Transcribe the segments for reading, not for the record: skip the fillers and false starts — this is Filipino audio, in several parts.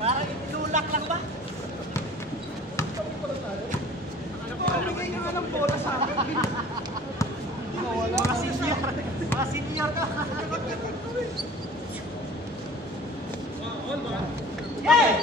Parang inulak lang ba? Bigay ka nga ng bola sa akin. Mga senior ka. Hey!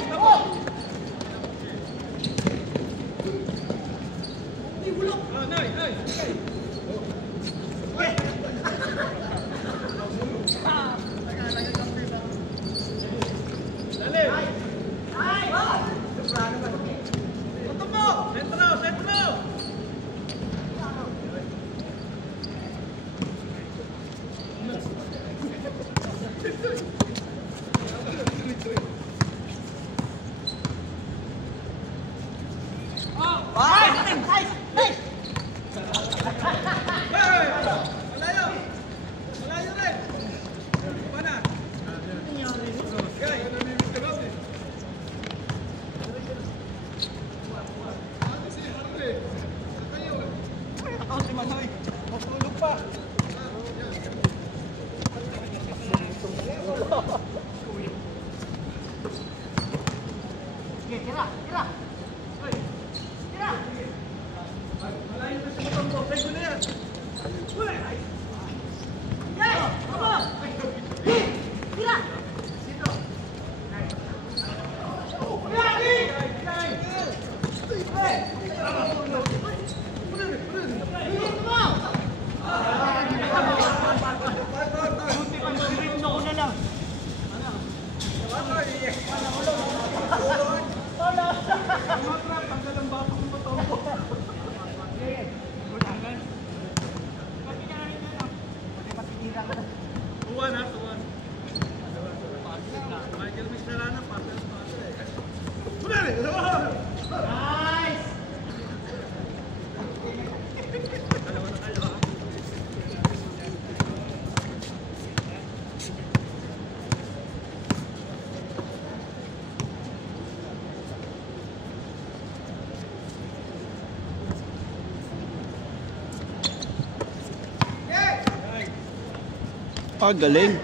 Ah, galing.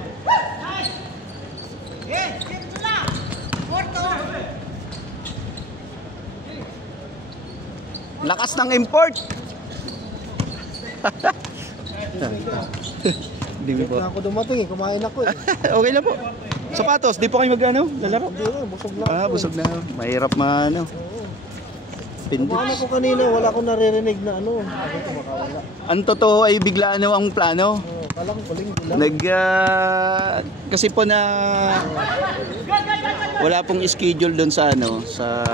Lakas ng import. Hindi po. Ako dumating kumain ako eh. Okay lang po. Sapatos, di po kayo mag-ano? Lalaro? Hindi na, busog lang. Ah, busog na. Mahirap maano. Kumain ako kanina, wala akong naririnig na ano. Sabi ko makawala. Ang totoo ay bigla ano ang plano. Kalang kuling lang. Kasi po na wala pong schedule doon sa ano sa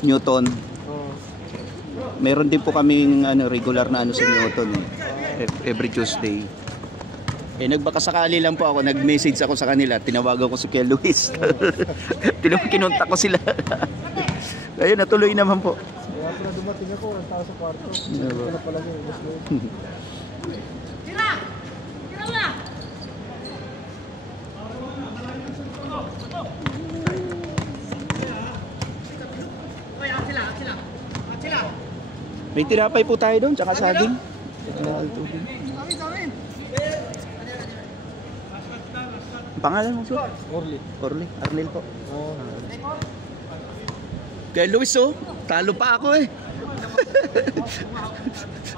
Newton. Meron din po kaming ano regular na ano sa Newton every Tuesday. Nagbakasakali lang po ako, nag-message ako sa kanila, tinawagan ko si Kuya Luis. Kinontak ko sila. Ayun, natuloy naman po. Kaya pala dumating ako, ang tao sa kwarto. Ito na pala yung ubos mo. Tira! Tira mo na! May tinapay po tayo doon, tsaka saging. Pangalan mo, sir? Orly. Arnel po. Kay Luis, oh, talo pa ako eh.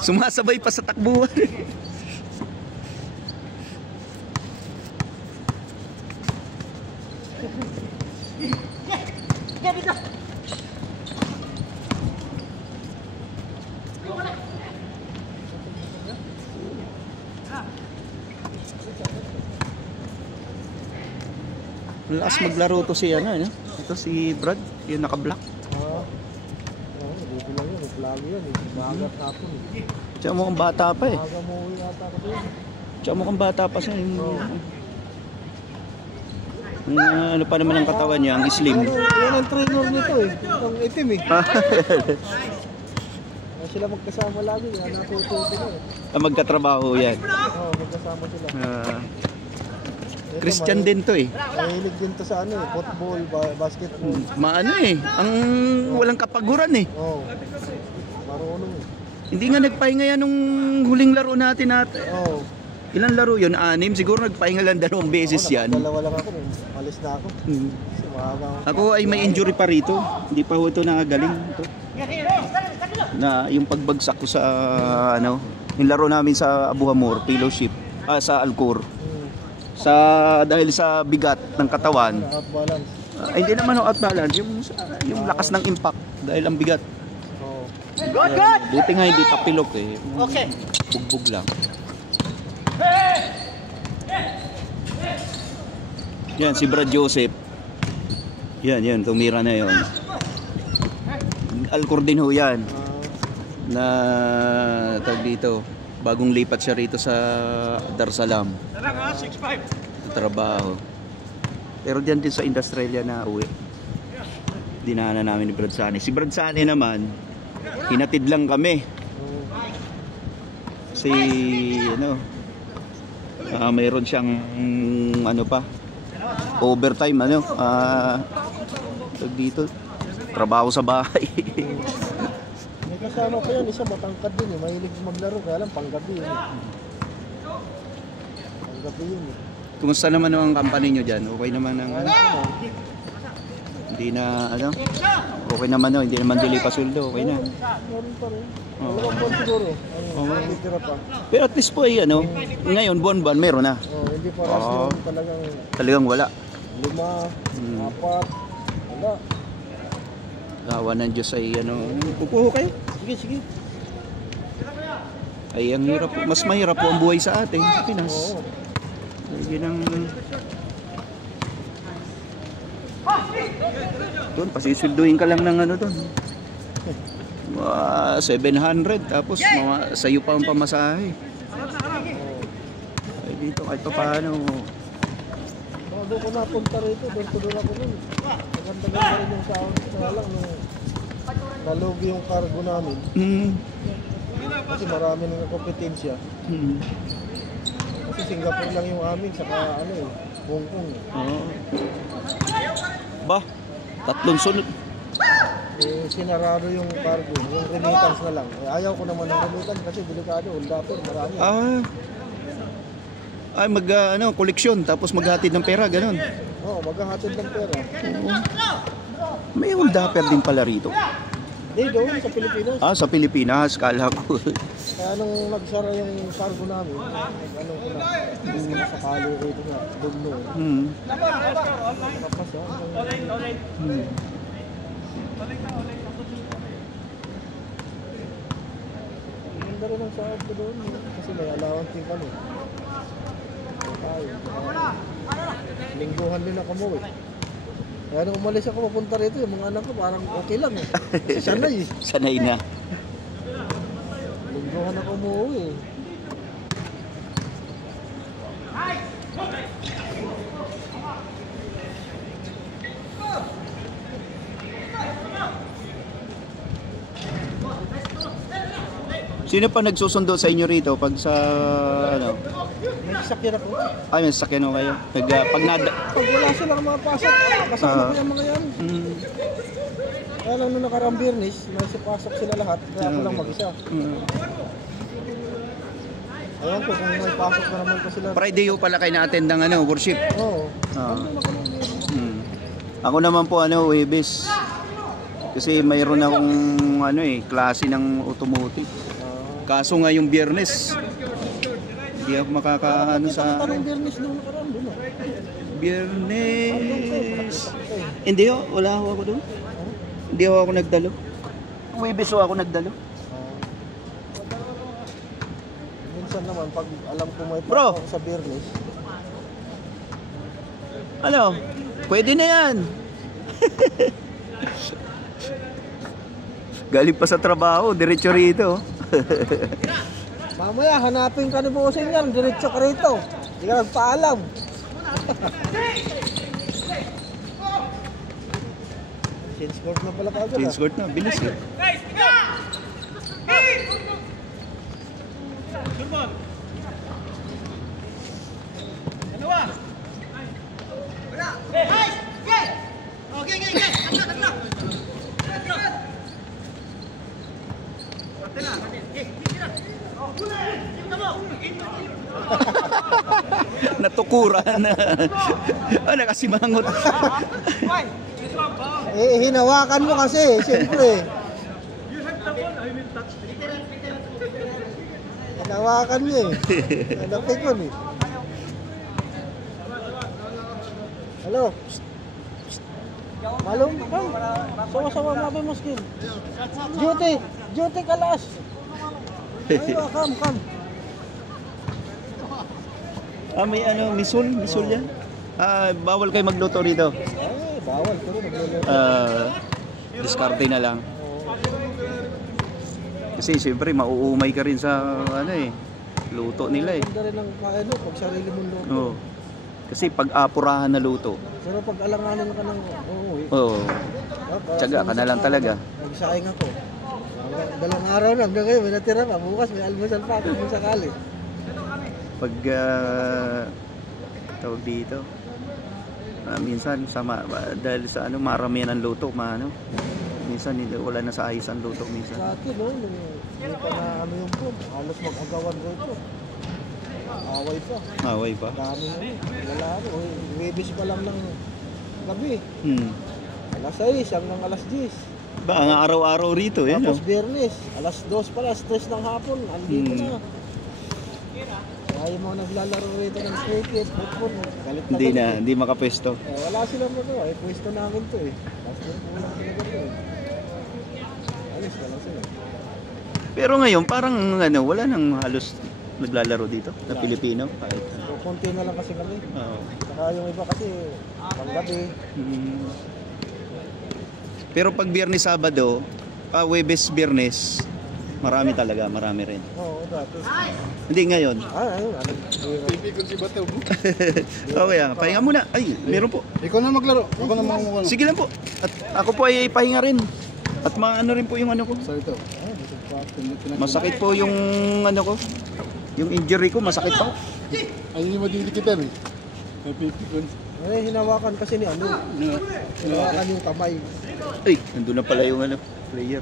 Sumasabay pa sa takbuhan. Lakas maglaro to si ano, ito si Brad, yung naka-black. Dito lang yun, lagi yan eh. Magat hapon eh. Tsaka mukhang bata pa eh. Maga mo uwi ata ka doon. Tsaka mukhang bata pa siya. Ano pa naman ang katawan niya, ang slim. Yan ang trainer nito eh. Ang itim eh. Sila magkasama lagi, yan natututo na eh. Magkatrabaho yan. Oo, magkasama sila. Christian din to eh. Mahilig din to sa ano eh, football, basketball. Maano eh, ang walang kapaguran eh. Oo. Marunong eh. Hindi nga nagpahinga yan nung huling laro natin. Oo. Ilang laro yun? 6? Siguro nagpahinga lang 2 beses yan. Dalawa lang ako nung alis na ako. Kasi maaga Ako ay may injury pa rito. Hindi pa ito nakagaling. Ito. Na yung pagbagsak ko sa ano, yung laro namin sa Abu Hamur, fellowship, sa Alcor. Sa dahil sa bigat ng katawan. out balance. Hindi naman out balance, yung lakas ng impact dahil ang bigat. Oo. Good! Buti nga hindi tapilok eh. Okay. Bugbog lang. Yan, si Brad Joseph. Yan, tumira na yon. Alcor din ho yan. Na tag dito. Bagong lipat siya rito sa Dar es Salaam. Tara nga, 6'5". Trabaho. Pero diyan din sa Industrialia na uwi. Dinaanan namin ni Brad Sane. Si Brad Sane naman, hinatid lang kami. Si ano, mayroon siyang ano pa, overtime ano, dito trabaho sa bahay. May kasama pa yan, isa matangkad din eh. Mahilig maglaro, kaya lang panggabi yun eh. Panggabi yun eh. Kumusta naman ang company nyo dyan? Okay naman ang ano? Hindi na ano? Okay naman no? Hindi naman dili pa sweldo, okay na. Meron pa rin. Oo. Dalawang buwan siguro. Oo. Titira pa. Pero at least po ay ano, ngayon buwan-buwan meron na. Hindi pa ras Oo. yung talagang Talagang wala. 5, 4, wala. Gawa ng Diyos ay ano, pupuho kayo. Sige, sige. Ay ang hirap po, mas mahirap po ang buhay sa atin sa Pinas. Oo. Yun ang doon, pasisilduhin ka lang ng ano doon. 700 tapos sayo pa ang pamasahe. Ay dito kahit pa paano. Bago ko napunta rito, doon ako nun. Maganda-ganda rin yung sound. Kaya lang nung nalugi yung cargo namin. Kasi marami ng kompetensya. Kasi Singapore lang yung amin, saka ano eh, Hong Kong. Oo. Ba, 3 sunod. Eh, sinarado yung cargo, yung remittance na lang. Eh, ayaw ko naman ng remittance kasi delikado, hold upper, marami. Ay ano, koleksyon tapos maghatid ng pera, ganun. Oo, maghahatid ng pera. May hold upper din pala rito. Hindi, doon sa Pilipinas. Sa Pilipinas, kala ko. Kaya nung nagsara yung cargo namin, ano ko na, hindi sakali rito sa Dugno. Tapos Maganda rin ang sahod ko doon, kasi may allowance din kami. Lingguhan din ako mo eh. Kaya nung umalis ako papunta rito, yung mga anak ko parang okay lang eh. Kasi sanay eh. Sanay na. Lingguhan ako mo eh. Sino pa nagsusundo sa inyo rito pag sa ano? May sasakyan ako. Ay, may sasakyan ho kayo. Pag wala silang mapasok, kasama ko yung mga yan. Kaya lang nung nakaraang Biyernes, may pasok sila lahat, kaya ako lang mag-isa. Ewan ko kung may pasok na naman ko sila. Friday ho pala kayo na-attend ng ano, worship. Oo. Ako naman po ano, Webes. Kasi mayroon akong ano klase ng automotive. Kaso nga yung Biyernes, hindi ako makakaano sa Parang Biyernes nung nakaraang doon. Biyernes. Hindi ho, wala ho ako doon. Hindi ho ako nagdalo. Webes ho ako nagdalo. Minsan naman, pag alam ko may Bro! pasok sa Biyernes, Ano? Pwede na yan. Galing pa sa trabaho, diretso rito. mamaya hanapin ka ni Bossing yan, diretso ka rito. Hindi ka nagpaalam. Change court na pala kagad. Change court na, bilis eh. natukuran. Nakasimangot. Hinawakan mo kasi, siyempre. Hinawakan mo eh. Napikon eh. Halo. Malum, sama-sama nabi mo skin. Duty kalas. Ayo, come. May misul yan. Bawal kayo magluto rito. Bawal ko rin magluluto. Diskarte na lang. Kasi siyempre mauumay ka rin sa luto nila eh. Ganda rin ang pag sarili mong luto. Oo. Kasi pag apurahan na luto. Pero pag alanganin ka ng Oo. Tiyaga ka na lang talaga. Nagsaing ako. Dalang araw lang hanggang ngayon may natira pa. Bukas may almusal pa kung sakali. Pag tawag dito. Minsan dahil sa maramihan ang luto, minsan wala na sa ayos ang luto minsan. Dati nung hindi pa na yung po, halos mag-agawan ko ito. Away pa. Dami na rin. Wala rin. Webis pa lang ng gabi. Alas 6 hanggang alas 10. Ba, ang araw-araw rito eh. Tapos Biyernes, alas 2 pala, alas 3 ng hapon, andito na. Kaya yung mga naglalaro rito ng cricket, football, galit na. Hindi makapwesto. Wala silang magawa, pwesto namin to eh. Last year po lang talaga to eh. Alis, wala sila. Pero ngayon, parang wala nang halos naglalaro dito na Pilipino. Kahit So, konti na lang kasi kami. Oo. Saka yung iba kasi, panggabi. Pero pag Biyernes, Sabado, Huwebes, Biyernes, marami rin. Oo, dati. Hindi ngayon. Ayun. Pipikon si Bato. Okay, pahinga muna. Ay, meron po. Ikaw na maglaro. Ako na mamuha. Sige lang po. At ako po ay pahinga rin. At maano rin po yung ko. So ito. Masakit po yung ko. Yung injury ko, masakit pa. Ayun yung madidikitan eh. May pipikon. Hinawakan kasi ni hinawakan yung kamay. Ay, nandun na pala yung player.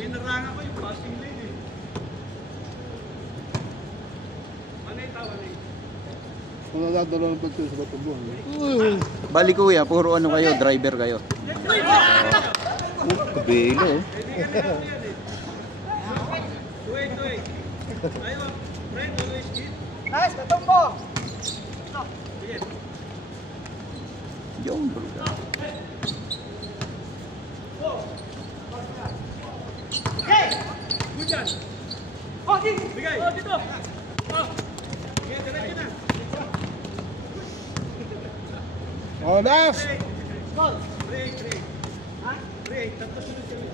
Inarangan ko yung passing lane eh. Nadadala ng pagkakas sa Batumbuhan. Bali kuya, puro kayo, driver kayo. Kabilo. Nice, Batumbo! Yun, bro. Okay! Good dyan! Oh, bigay! Oh, dito! Oh! Okay, diretso na! Oh, last! Small! 3-8. Ha? 3-8. Tapos sunod kanina.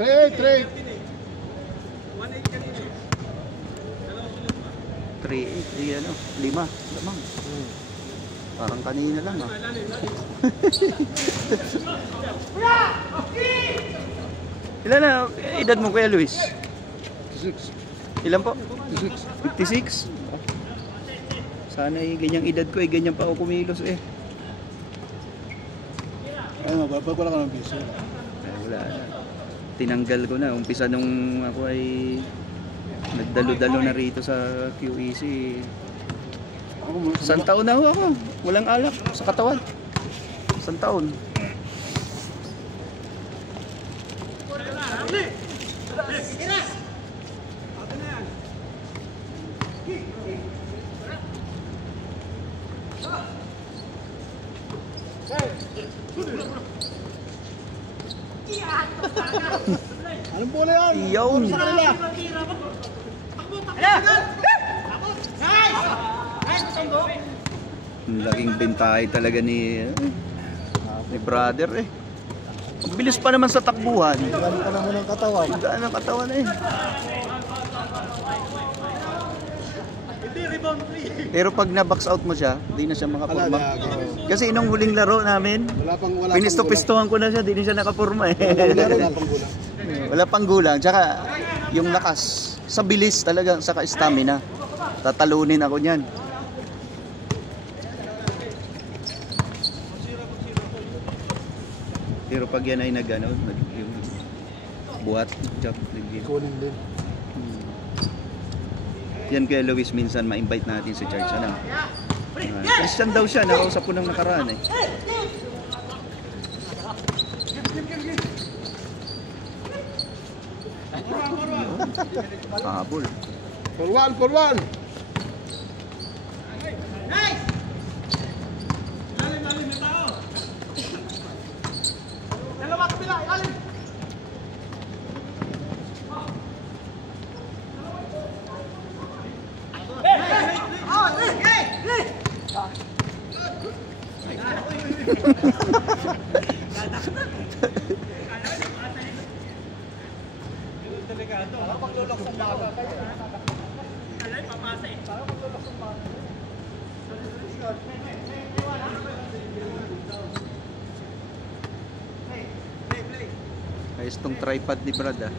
3-8. 1-8 kanina. Dalawa sunod pa. 3, 5 lamang. Parang kanina lang Ilan na edad mo kuya Luis? 56. Ilan po? 56. 56? Sana ganyang edad ko ganyan pa ako kumilos Ano, babala ka ng piso. Wala na. Tinanggal ko na. Umpisa nung ako ay nagdalo-dalo na rito sa QEC. Isang taon na ako. Walang alak sa katawan. Isang taon. Anong bola yan? Iyon! Ang laking bentahe talaga ni brother Ang bilis pa naman sa takbuhan. Gano'n ka naman ng katawan. Gaan ang katawan Pero pag na-box out mo siya, di na siya makapurma. Kasi nung huling laro namin, pinisto-pistohan ko na siya, di na siya nakapurma Wala pang gulang. Tsaka yung lakas, sa bilis talaga, saka stamina. Tatalunin ako niyan. Pero pag yan ay yung buhat, job, Kunin din. yan kaya Luis minsan ma-invite natin sa church. Ano? Christian daw siya, nakausap ko nang nakaraan eh. Habol. For one, for one. Dalawa kabila, ilalim. Ayos tong tripod ni Brad ah.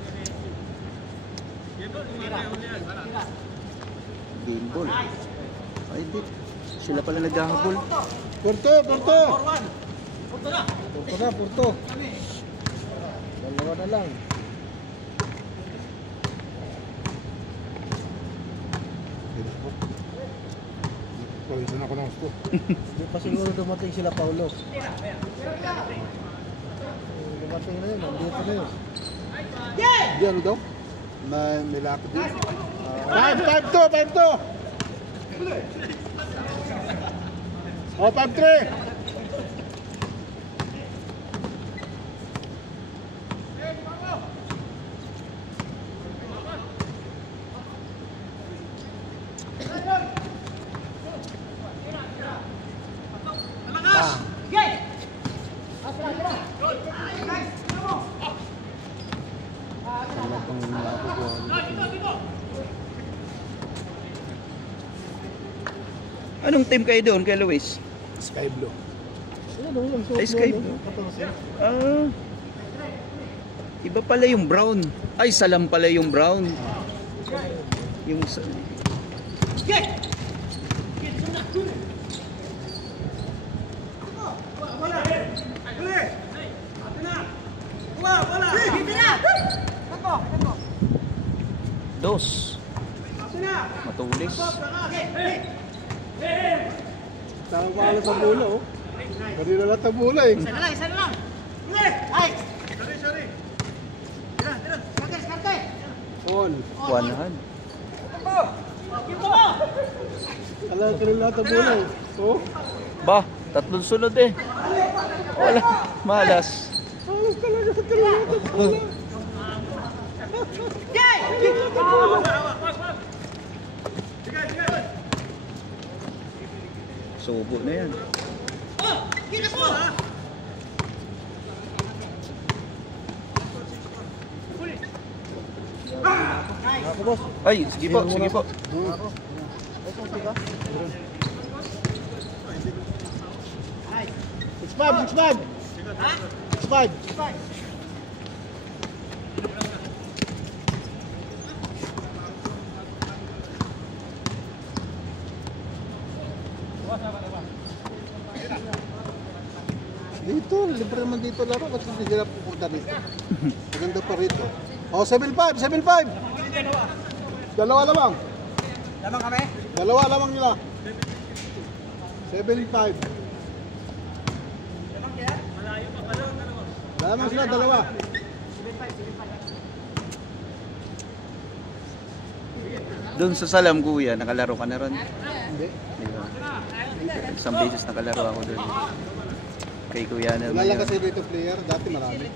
Game ball. Ay di. Sila pala naghahabol. Porto, Porto. Porto na, Porto. Dalawa na lang. Pawisan ako ng gusto. Hindi pa siguro dumating sila, Paulo. Dumating na yun, nandito na yun. Di ano daw? May lakad din. 5-2! Oh, 5-3! Anong team kayo doon kay Luis? Sky Blue. Ay, Sky Blue. Ah. Iba pala yung brown. Ay, salam pala yung brown. Yung dos. Matulis. Tama pala sa bola, oh. Kanina lahat ang bola, eh. Isa na lang. Ay! Sorry. Tira. Skarte. All. One hand. Dito mo! Alam, kanina lahat ang bola, eh. Oh. Ba, tatlong sunod eh. Wala. Malas. Alas talaga ang bola. Yay! Subo na yan. Kikas mo! Ako, boss. Ay, sige po. 6-5. Dito, libre naman dito laro kasi hindi sila pupunta dito. Maganda pa rito. Oh, 7-5. Dalawa lamang. Lamang kami? Dalawa lamang nila. 7-5. Lamang sila, dalawa. Doon sa Salam, kuya, nakalaro ka na ron? Hindi. Diba? Isang beses nakalaro ako doon. Kay kuya na Wala lang kasi rito player, dati marami.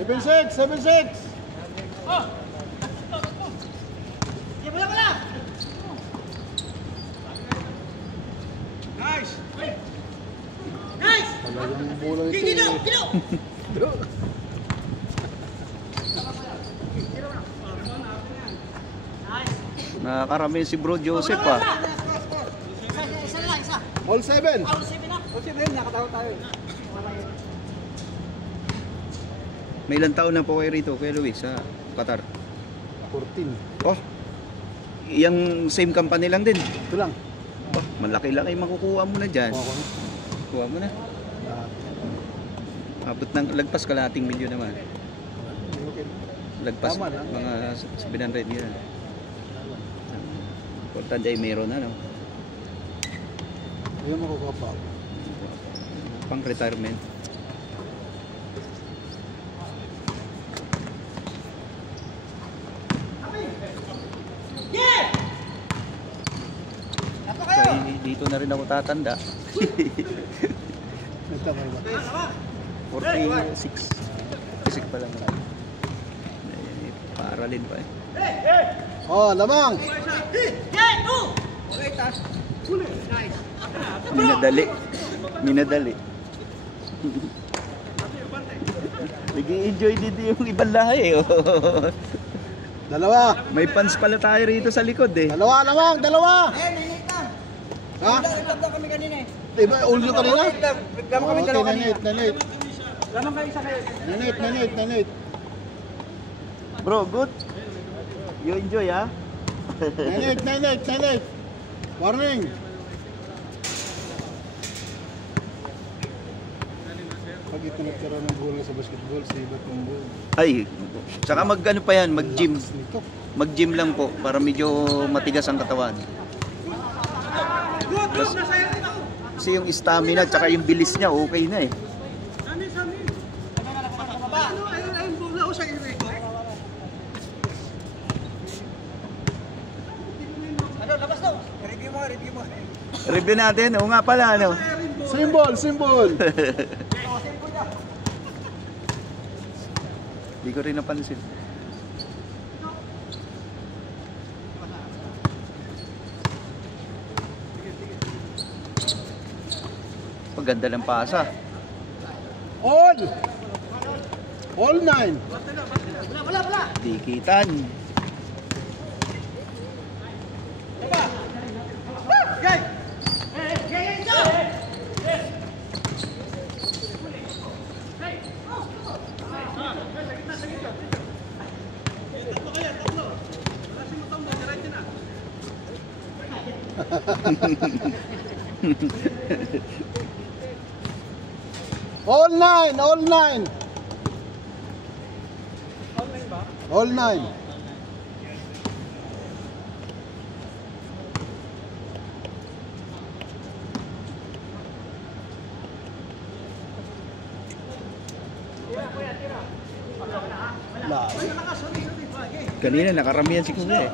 Seven six. Wala. Nice! Talagang bola ito. Dino! Nakakarami si Bro Joseph ah. Isa na lang, isa. All 7. All 7 na. All 7, nakatawa tayo. May ilang taon na po kayo rito, Kuya Luis ha? Qatar? 14. Oh, yung same company lang din. Ito lang. Oh, malaki-laki makukuha mo na dyan. Kuha ko na. Kuha mo na. Lahat. Abot ng lagpas kalahating milyon naman. Okay. Lagpas Tama lang. mga 700 yan. Importante ay meron ano. Ayun makukuha pa. Pang retirement. So, dito na rin ako tatanda. Nagtama ba? 46. 46 pa lang. Paaralin pa eh. Oh, lamang! Minadali. Minadali. Nag-i-enjoy dito yung ibang lahi eh. Dalawa! May fans pala tayo rito sa likod eh. Dalawa lamang! Dalawa! Ha? kami kanina eh. Diba, ulo kanina? Reklamo kami dalawa kanina. Nanate. Lamang kayo isa kayo. Nanate. Bro, good. You enjoy ha? Nanate. Warning! Pag ito nagkaroon ng goal sa basketball, sa iba itong goal. Ay, saka mag-ano pa yan, mag-gym. Lakas nito. Mag-gym lang po para medyo matigas ang katawan. Kasi yung stamina at saka yung bilis niya okay na eh. Review natin, oo nga pala ano. Symbol! Hindi ko rin napansin. Paganda ng pasa. All 9! Dikitan. All 9! All 9! Kanina nakaramihan si Kuya eh.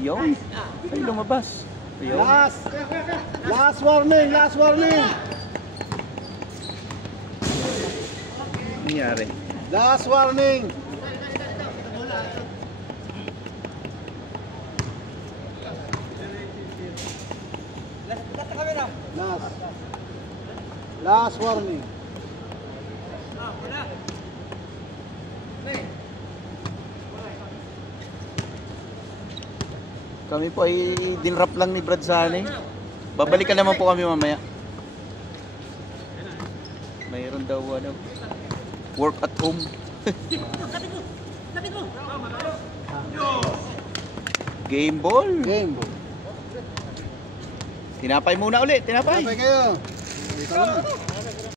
Yun. Ay, lumabas. Ayun. Last warning! Nangyari. Last warning! Last warning! Kami po ay dinrap lang ni Brad Sane. Babalikan naman po kami mamaya. Mayroon daw ano, work at home. Game ball. Game ball. Tinapay muna ulit, tinapay. Sabay kayo. Dito na.